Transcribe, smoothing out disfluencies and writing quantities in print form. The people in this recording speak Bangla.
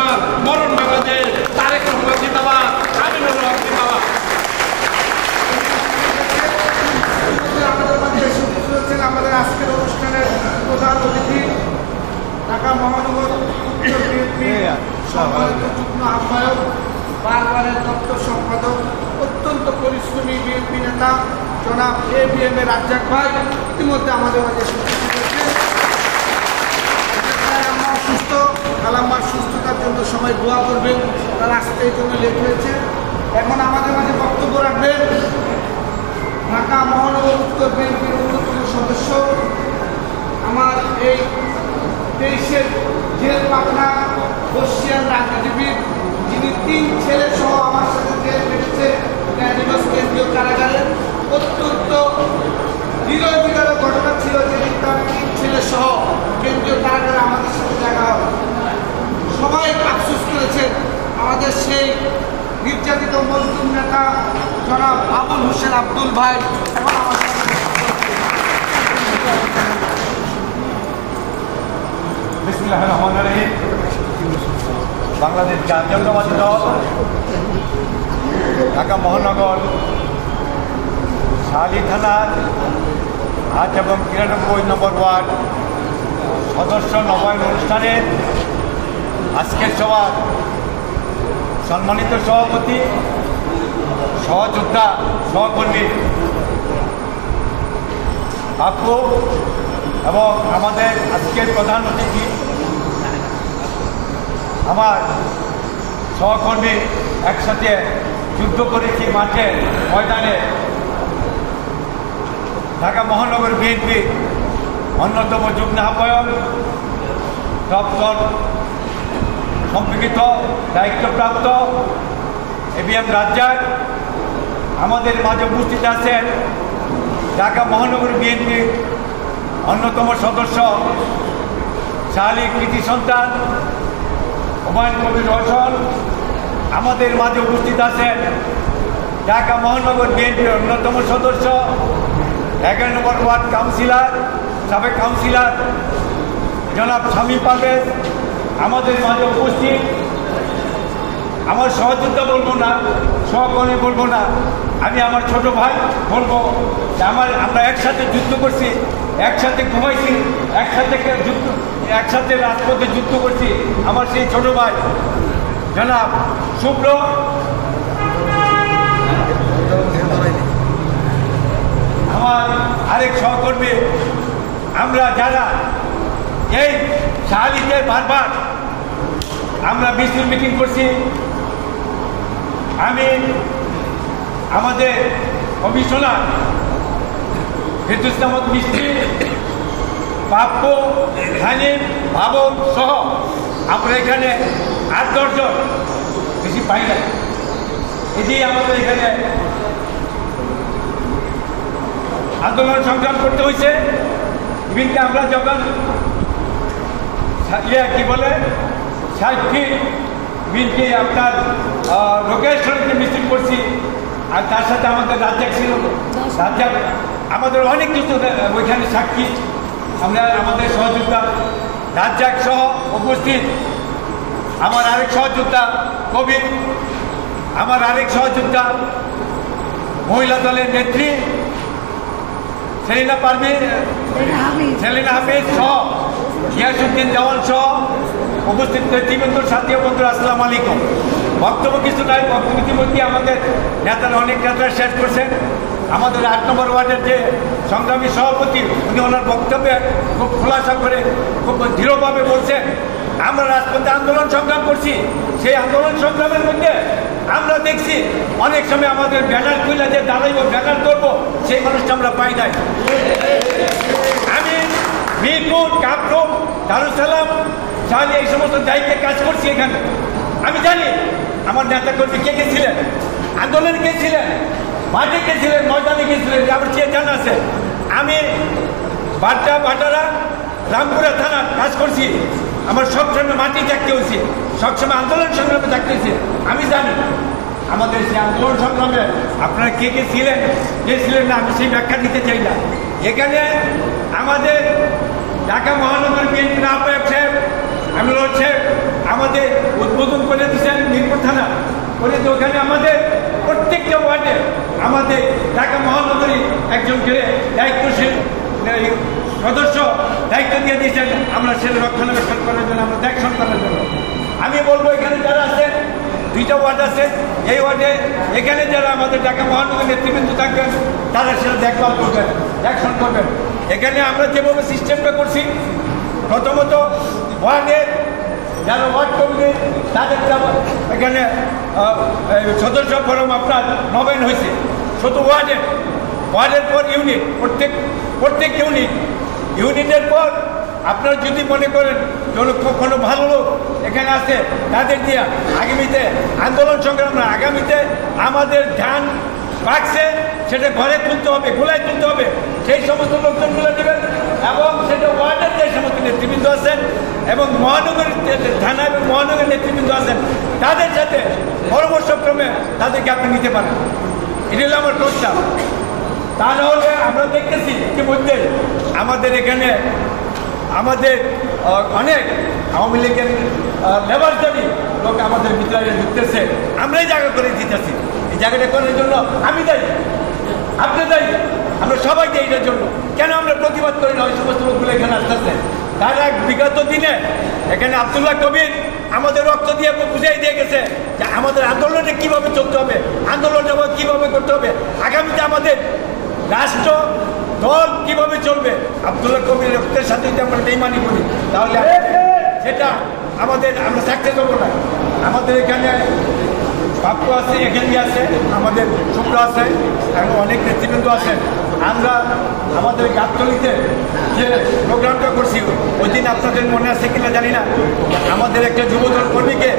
জিন্দাবাদ, মরণ বাংলাদেশ, তারেক রহমান জিন্দাবাদ, আমিনুর রহমান জিন্দাবাদ। আমাদের আজকের অনুষ্ঠানের প্রধান অতিথি ঢাকা মহানগর উত্তর বিএনপি সম্মানিত যুগ্ম আহ্বায়ক, বারবারের দপ্তর সম্পাদক, অত্যন্ত পরিশ্রমী বিএনপি নেতা জনাব ABM রাজ্জাক ভাই ইতিমধ্যে আমাদের মাঝে আমরা অসুস্থ, আল্লাহর সুস্থতার জন্য সবাই দোয়া করবেন, তার আসতে এই জন্য লেট হয়েছে। এখন আমাদের মাঝে বক্তব্য রাখবেন ঢাকা মহানগর উত্তর বিএনপির অন্যতম সদস্য, আমার এই 23-এর জেল পাটনা বর্ষিয়ান রাজনীতিবিদ, যিনি 3 ছেলে সহ আমার সাথে জেল কেটেছে ন্যায়দিবস কেন্দ্রীয় কারাগারে। অত্যন্ত হৃদয় বিদারক ঘটনা ছিল যেদিন তার 3 ছেলে সহ কেন্দ্রীয় কারাগারে আমাদের সাথে দেখা হয়। সবাই আফসোস করেছেন আমাদের সেই নির্যাতিত মজলুম নেতা জনাব আবুল হোসেন আব্দুল ভাই এবং আমার বিসমিল্লাহির রহমানির রহিম। বাংলাদেশ জাতীয়তাবাদী দল ঢাকা মহানগর শাহালি থানার 8 এবং 93 নম্বর ওয়ার্ড সদস্য নবায়ন অনুষ্ঠানে আজকের সভার সম্মানিত সভাপতি, সহযোদ্ধা, সহকর্মী আপু এবং আমাদের আজকের প্রধান অতিথি আমার সহকর্মী, একসাথে যুদ্ধ করেছি মাঠে ময়দানে, ঢাকা মহানগর বিএনপি অন্যতম যুগ্ম আহ্বায়ক, দপ্তর সম্পৃক্ত দায়িত্বপ্রাপ্ত ABM রাজ্জাক, আমাদের মাঝে উপস্থিত আছেন ঢাকা মহানগর বিএনপির অন্যতম সদস্য, শাহালি কৃতি সন্তান হুমায়ুন কবির রহমান, আমাদের মাঝে উপস্থিত আছেন ঢাকা মহানগর বিএনপির অন্যতম সদস্য 11 নম্বর ওয়ার্ড কাউন্সিলর, সাবেক কাউন্সিলর জনাব শামীম পারভেজ, আমাদের মাঝে উপস্থিত। আমার সহযোদ্ধা বলবো না, সহকর্মী বলবো না, আমি আমার ছোট ভাই বলবো যে আমরা একসাথে যুদ্ধ করছি, একসাথে ঘুমাইছি, একসাথে রাজপথে যুদ্ধ করছি। আমার সেই ছোট ভাই জনাব শুভ্র, আমার আরেক সহকর্মী, আমরা যারা এই শাহালিতে বারবার আমরা মিছিল মিটিং করছি, আমি আমাদের কমিশনার ফেরদৌস আহমদ মিস্ত্রি, প্রাপ্য, হানিফ, ভাবন সহ আমরা এখানে 8-10 জন, বেশি পাই না, এটি আমাদের এখানে আন্দোলন সংগ্রাম করতে হয়েছে। ইভিনকে আমরা যখন কি বলে 60 ফিট মিলকে আপনার লোকেশনকে মিছিল করছি, আর তার সাথে আমাদের রাজ্জাক ছিল, রাজ্জাক আমাদের অনেক কিছু ওইখানে সাক্ষী। আমরা আমাদের সহযোদ্ধা রাজ্জাক সহ উপস্থিত, আমার আরেক সহযোদ্ধা কবির, আমার আরেক সহযোদ্ধা মহিলা দলের নেত্রী সেলিনা পারভীন, সেলিনা হাফিজ সহ গিয়াসউদ্দিন জওয়ান সহ উপস্থিত নেতৃবৃন্দ, সাথী বন্ধু, আসসালামু আলাইকুম। বক্তব্য কিছু নাই, বক্তব্য ইতিমধ্যে আমাদের নেতারা অনেক নেতারা শেষ করছেন। আমাদের 8 নম্বর ওয়ার্ডের যে সংগ্রামী সভাপতি, উনি ওনার বক্তব্যে খুব খোলাসা করে খুব দৃঢ়ভাবে বলছেন আমরা রাজপথে আন্দোলন সংগ্রাম করছি। সেই আন্দোলন সংগ্রামের মধ্যে আমরা দেখছি অনেক সময় আমাদের ব্যানার খুলে যে দাঁড়াইব, ব্যানার করবো, সেই মানুষটা আমরা পাই নাই। আমি মিরপুর, কামরূপ, দারুসালাম, শাহালি এই সমস্ত জায়গায় কাজ করছি এখানে। আমি জানি আমার নেতা কর্মী কে গেছিলেন, আন্দোলনে গেছিলেন, মাঠে গেছিলেন, ময়দানে গেছিলেন, আমার চেয়ে জানা আছে। আমি বাটারা রামপুরা থানা কাজ করছি, আমার সবসময় মাটি থাকতে হয়েছে, সবসময় আন্দোলন সংগ্রামে থাকতে হয়েছে। আমি জানি আমাদের সেই আন্দোলন সংগ্রামে আপনারা কে কে ছিলেন, কে ছিলেন না, আমি সেই ব্যাখ্যা দিতে চাই না। এখানে আমাদের ঢাকা মহানগর বিএনপির আহ্বায়ক সাহেব, আমিনুল সাহেব, আমাদের করে তো ওখানে আমাদের প্রত্যেকটা ওয়ার্ডে আমাদের ঢাকা মহানগরী একজনকে দায়িত্বশীল সদস্য দায়িত্ব দিয়ে দিয়েছেন আমরা সেটা রক্ষণাবেক্ষণ করার জন্য, আমরা দেখশন করার জন্য। আমি বলবো এখানে যারা আছেন, 2টা ওয়ার্ড আছে, এই ওয়ার্ডে এখানে যারা আমাদের ঢাকা মহানগর নেতৃবৃন্দ থাকবেন তারা সেটা দেখভাল করবেন, দেখশন করবেন। এখানে আমরা যেভাবে সিস্টেমটা করছি, প্রথমত ওয়ার্ডের যারা ওয়ার্ড কমিটি তাদের এখানে সদস্য ফরম আপনার নবায়ন হয়েছে, শুধু ওয়ার্ডের পর ইউনিট, প্রত্যেক ইউনিটের পর আপনারা যদি মনে করেন কোনো ভালো লোক এখানে আছে তাদের দিয়ে আগামীতে আন্দোলন সংগ্রাম না, আগামীতে আমাদের ধান পাকছে সেটা ঘরে তুলতে হবে, গোলায় তুলতে হবে, সেই সমস্ত লোকজনগুলো নেবেন এবং সেটা ওয়ার্ডের যে সমস্ত নেতৃবৃন্দ আছেন এবং মহানগরীর থানা এবং মহানগরের নেতৃবৃন্দ আছেন তাদের সাথে পরামর্শক্রমে তাদেরকে আপনি নিতে পারেন। এটি হলো আমার প্রস্তাব। তা না হলে আমরা দেখতেছি ইতিমধ্যে আমাদের এখানে আমাদের অনেক আওয়ামী লীগের লেবারজনই লোক আমাদের ভিতরে ঢুকতেছে, আমরাই জায়গা করে দিতেছি। এই জায়গাটা করার জন্য আমি দায়ী, আপনি দায়ী, আমরা সবাই দায়ী এটার জন্য। কেন আমরা প্রতিবাদ করি না ওই সমস্ত লোকগুলো এখানে আসতেছে? তারা বিগত দিনে এখানে আব্দুল্লাহ কবির আমাদের রক্ত দিয়ে বুঝাই দিয়ে গেছে যে আমাদের আন্দোলনটা কীভাবে চলতে হবে, আন্দোলনটা কীভাবে করতে হবে, আগামীতে আমাদের রাষ্ট্র দল কিভাবে চলবে। আব্দুল্লাহ কবির রক্তের সাথে যদি আমরা বেইমানি করি তাহলে সেটা আমরা সাকসেস হবো না। আমাদের এখানে বাপ্পু আছে, এখানে আছে, আমাদের শুক্র আছে, এবং অনেক নেতৃবৃন্দ আছেন। আমরা আমাদের গাবতলীতে যে প্রোগ্রামটা করছি ওই দিন আপনাদের মনে আছে কিনা জানি না, আমাদের একটা যুবদল কর্মীকে